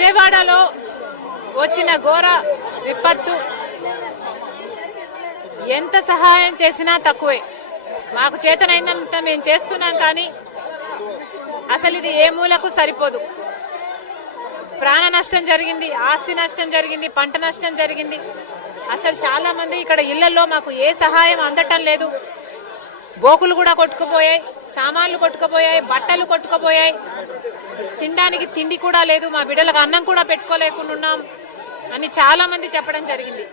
విజయవాడలో వచ్చిన ఘోర విపత్తు ఎంత సహాయం చేసినా తక్కువే. మాకు చేతనైనంత మేము చేస్తున్నాం, కానీ అసలు ఇది ఏ మూలకు సరిపోదు. ప్రాణ నష్టం జరిగింది, ఆస్తి నష్టం జరిగింది, పంట నష్టం జరిగింది. అసలు చాలా మంది ఇక్కడ ఇళ్లలో మాకు ఏ సహాయం అందటం లేదు. బోకులు కూడా కొట్టుకుపోయాయి, సామాన్లు కొట్టుకుపోయాయి, బట్టలు కొట్టుకుపోయాయి, తినడానికి తిండి కూడా లేదు, మా బిడ్డలకు అన్నం కూడా పెట్టుకోలేకున్నాం అని చాలా మంది చెప్పడం జరిగింది.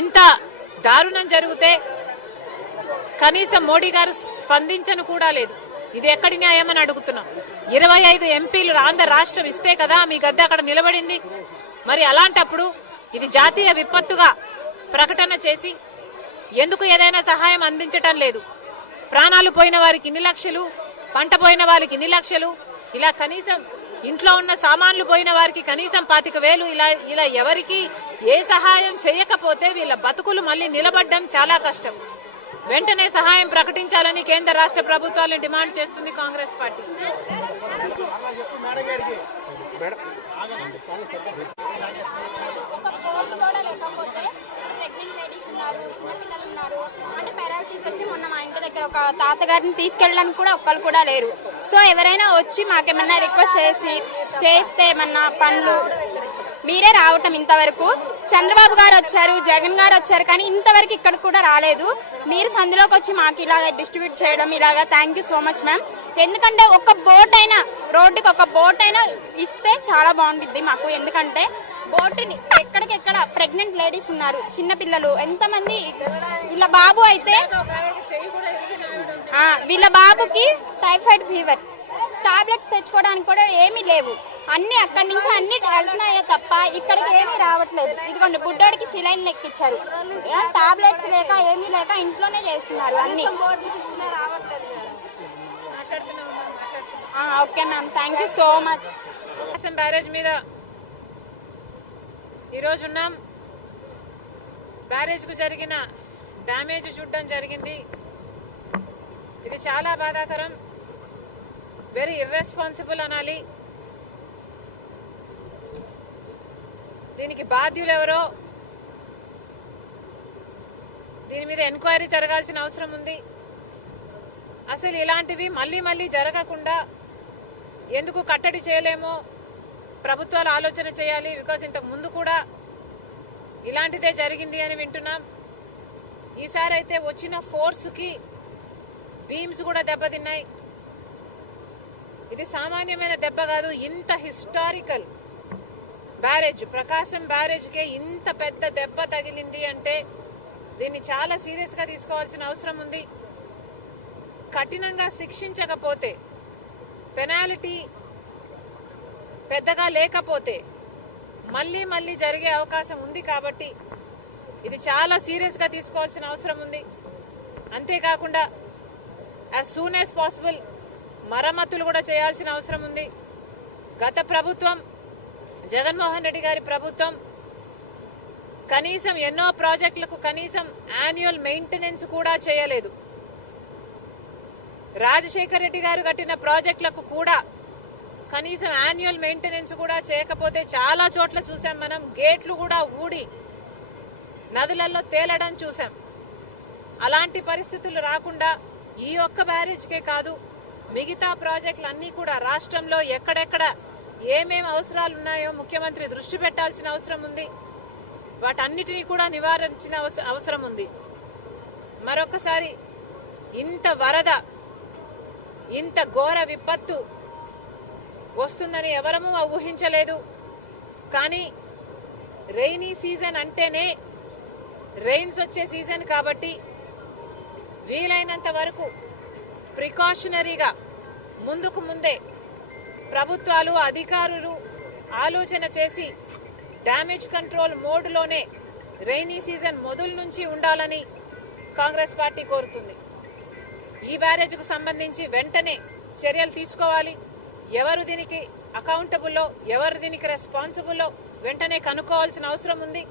ఇంత దారుణం జరిగితే కనీసం మోడీ గారు స్పందించను కూడా లేదు. ఇది ఎక్కడి న్యాయమని అడుగుతున్నాం. 25 ఎంపీలు ఆంధ్ర రాష్ట్రం ఇస్తే కదా మీ గద్దె అక్కడ నిలబడింది. మరి అలాంటప్పుడు ఇది జాతీయ విపత్తుగా ప్రకటన చేసి ఎందుకు ఏదైనా సహాయం అందించటం లేదు? ప్రాణాలు పోయిన వారికి ఇన్ని లక్షలు, పంట పోయిన వారికి ఇన్ని లక్షలు, ఇలా కనీసం ఇంట్లో ఉన్న సామాన్లు పోయిన వారికి కనీసం 25,000, ఇలా ఎవరికి ఏ సహాయం చేయకపోతే వీళ్ళ బతుకులు మళ్ళీ నిలబడడం చాలా కష్టం. వెంటనే సహాయం ప్రకటించాలని కేంద్ర రాష్ట్ర ప్రభుత్వాలను డిమాండ్ చేస్తుంది కాంగ్రెస్ పార్టీ. అంటే పారాలసిస్ వచ్చి మొన్న మా ఇంటి దగ్గర ఒక తాతగారిని తీసుకెళ్ళడానికి కూడా ఒక్కరు కూడా లేరు. సో ఎవరైనా వచ్చి మాకేమన్నా రిక్వెస్ట్ చేస్తే ఏమన్నా పనులు మీరే రావటం. ఇంతవరకు చంద్రబాబు గారు వచ్చారు, జగన్ గారు వచ్చారు, కానీ ఇంతవరకు ఇక్కడ కూడా రాలేదు. మీరు సందులోకి వచ్చి మాకు ఇలాగ డిస్ట్రిబ్యూట్ చేయడం ఇలాగా thank you so much ma'am. ఎందుకంటే ఒక బోట్ అయినా, రోడ్డుకి ఒక బోట్ అయినా ఇస్తే చాలా బాగుంటుంది మాకు. ఎందుకంటే బోటుని ఎక్కడికెక్కడ ప్రెగ్నెంట్ లేడీస్ ఉన్నారు, చిన్న పిల్లలు ఎంతమంది. వీళ్ళ బాబు అయితే వీళ్ళ బాబుకి టైఫాయిడ్ ఫీవర్, టాబ్లెట్స్ తెచ్చుకోవడానికి కూడా ఏమీ లేవు. అన్ని అక్కడి నుంచి అన్ని వెళ్తున్నాయే తప్ప ఇక్కడికి ఏమీ రావట్లేదు. ఇదిగోండి బుడ్డోడికి సిలైన్ ఎక్కించారు, టాబ్లెట్స్ లేక ఏమీ లేక ఇంట్లోనే చేస్తున్నారు అన్ని. Okay ma'am, thank you so much. Barrage మీద ఈరోజు ఉన్నాం. బ్యారేజ్ కు జరిగిన డ్యామేజ్ చూడడం జరిగింది. ఇది చాలా బాధాకరం, వెరీ ఇర్రెస్పాన్సిబుల్ అనాలి. దీనికి బాధ్యులు ఎవరో దీని మీద ఎంక్వైరీ జరగాల్సిన అవసరం ఉంది. అసలు ఇలాంటివి మళ్ళీ మళ్ళీ జరగకుండా ఎందుకు కట్టడి చేయలేమో ప్రభుత్వాలు ఆలోచన చేయాలి. బికాస్ ఇంతకు ముందు కూడా ఇలాంటిదే జరిగింది అని వింటున్నాం. ఈసారి అయితే వచ్చిన ఫోర్స్కి బీమ్స్ కూడా దెబ్బతిన్నాయి. ఇది సామాన్యమైన దెబ్బ కాదు. ఇంత హిస్టారికల్ బ్యారేజ్, ప్రకాశం బ్యారేజ్కే ఇంత పెద్ద దెబ్బ తగిలింది అంటే దీన్ని చాలా సీరియస్ గా తీసుకోవాల్సిన అవసరం ఉంది. కఠినంగా శిక్షించకపోతే, పెనాల్టీ పెద్దగా లేకపోతే మళ్ళీ మళ్ళీ జరిగే అవకాశం ఉంది. కాబట్టి ఇది చాలా సీరియస్ గా తీసుకోవాల్సిన అవసరం ఉంది. అంతేకాకుండా యాజ్ సూన్ యాజ్ పాసిబుల్ మరమ్మతులు కూడా చేయాల్సిన అవసరం ఉంది. గత ప్రభుత్వం, జగన్మోహన్ రెడ్డి గారి ప్రభుత్వం కనీసం ఎన్నో ప్రాజెక్టులకు కనీసం యాన్యువల్ మెయింటెనెన్స్ కూడా చేయలేదు. రాజశేఖర్ రెడ్డి గారు కట్టిన ప్రాజెక్టులకు కూడా కనీసం యాన్యువల్ మెయింటెనెన్స్ కూడా చేయకపోతే చాలా చోట్ల చూసాం మనం. గేట్లు కూడా ఊడి నదులలో తేలడం చూసాం. అలాంటి పరిస్థితులు రాకుండా ఈ ఒక్క బ్యారేజ్కే కాదు, మిగతా ప్రాజెక్టులన్నీ కూడా రాష్ట్రంలో ఎక్కడెక్కడ ఏమేం అవసరాలు ఉన్నాయో ముఖ్యమంత్రి దృష్టి పెట్టాల్సిన అవసరం ఉంది. వాటన్నిటినీ కూడా నివారించిన అవసరం ఉంది. మరొకసారి ఇంత వరద, ఇంత ఘోర విపత్తు వస్తుందని ఎవరమూ ఊహించలేదు. కానీ రెయినీ సీజన్ అంటేనే రెయిన్స్ వచ్చే సీజన్ కాబట్టి వీలైనంత వరకు ప్రికాషనరీగా ముందుకు ముందే ప్రభుత్వాలు, అధికారులు ఆలోచన చేసి డ్యామేజ్ కంట్రోల్ మోడ్లోనే రెయినీ సీజన్ మొదలు నుంచి ఉండాలని కాంగ్రెస్ పార్టీ కోరుతుంది. ఈ బ్యారేజ్కు సంబంధించి వెంటనే చర్యలు తీసుకోవాలి. ఎవరు దీనికి అకౌంటబుల్లో, ఎవరు దీనికి రెస్పాన్సిబుల్లో వెంటనే కనుక్కోవాల్సిన అవసరం ఉంది.